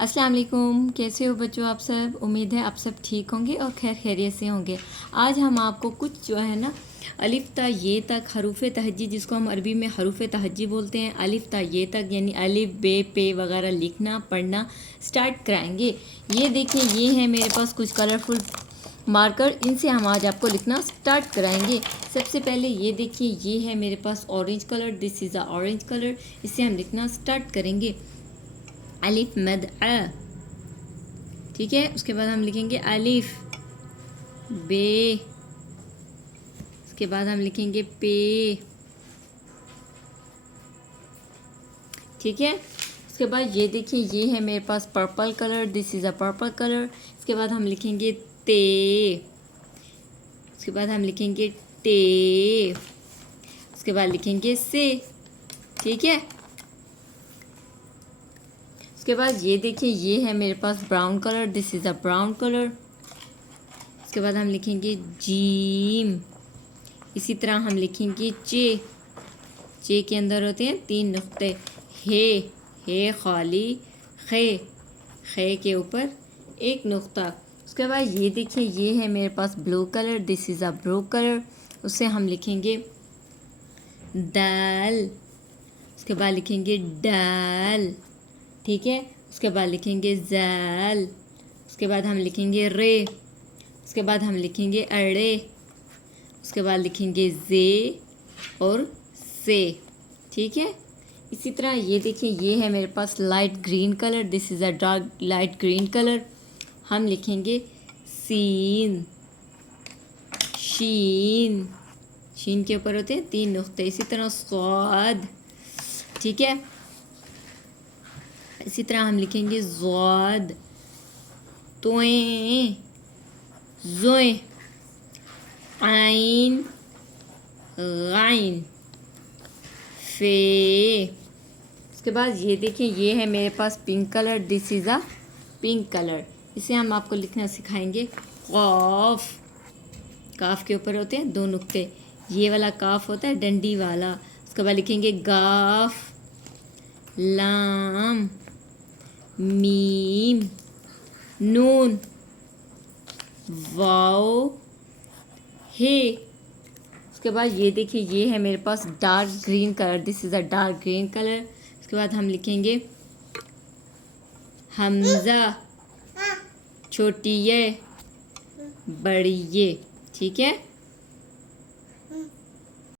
अस्सलाम वालेकुम। कैसे हो बच्चों आप सब? उम्मीद है आप सब ठीक होंगे और खैर खैरियत से होंगे। आज हम आपको कुछ जो है ना अलिफ ता ये तक हरूफ तहज्जी, जिसको हम अरबी में हरूफ तहज्जी बोलते हैं, अलिफ ता ये तक यानी अलिफ बे पे वगैरह लिखना पढ़ना स्टार्ट कराएंगे। ये देखिए, ये है मेरे पास कुछ कलरफुल मार्कर, इनसे हम आज आपको लिखना स्टार्ट कराएंगे। सबसे पहले ये देखिए, ये है मेरे पास orange colour, this is a orange colour. इससे हम लिखना स्टार्ट करेंगे अलिफ मद अ, ठीक है। उसके बाद हम लिखेंगे अलिफ बे, उसके बाद हम लिखेंगे पे, ठीक है। उसके बाद ये देखिए, ये है मेरे पास purple colour, this is a purple colour. इसके बाद हम लिखेंगे ते, उसके बाद हम लिखेंगे टे, उसके बाद लिखेंगे से, ठीक है। उसके बाद ये देखिए, ये है मेरे पास brown colour, this is a brown colour. उसके बाद हम लिखेंगे जीम। इसी तरह हम लिखेंगे चे, चे के अंदर होते हैं 3 नुक्ते। हे खाली, खे, खे के ऊपर 1 नुक्ता। उसके बाद ये देखिए, ये है मेरे पास blue colour, this is a blue colour. उससे हम लिखेंगे दाल। उसके बाद लिखेंगे डाल, ठीक है। उसके बाद लिखेंगे जाल। उसके बाद हम लिखेंगे रे। उसके बाद हम लिखेंगे अड़े। उसके बाद लिखेंगे जे और से, ठीक है। इसी तरह ये देखिए, ये है मेरे पास light green colour, this is a dark light green colour. हम लिखेंगे सीन, शीन, शीन के ऊपर होते हैं 3 नुक्ते। इसी तरह स्वाद, ठीक है। इसी तरह हम लिखेंगे ज़्वाद, तोए, ज़ोए, आइन, गाइन, फे। उसके बाद ये देखिए, ये है मेरे पास pink colour, this is a pink colour. इसे हम आपको लिखना सिखाएंगे काफ, काफ के ऊपर होते हैं 2 नुक्ते। ये वाला काफ होता है डंडी वाला। उसके बाद लिखेंगे गाफ, लाम, मीम, नून, वाओ, हे। उसके बाद ये देखिए, ये है मेरे पास dark green colour, this is a dark green colour. उसके बाद हम लिखेंगे हमज़ा, छोटी ये बड़ी ये, ठीक है।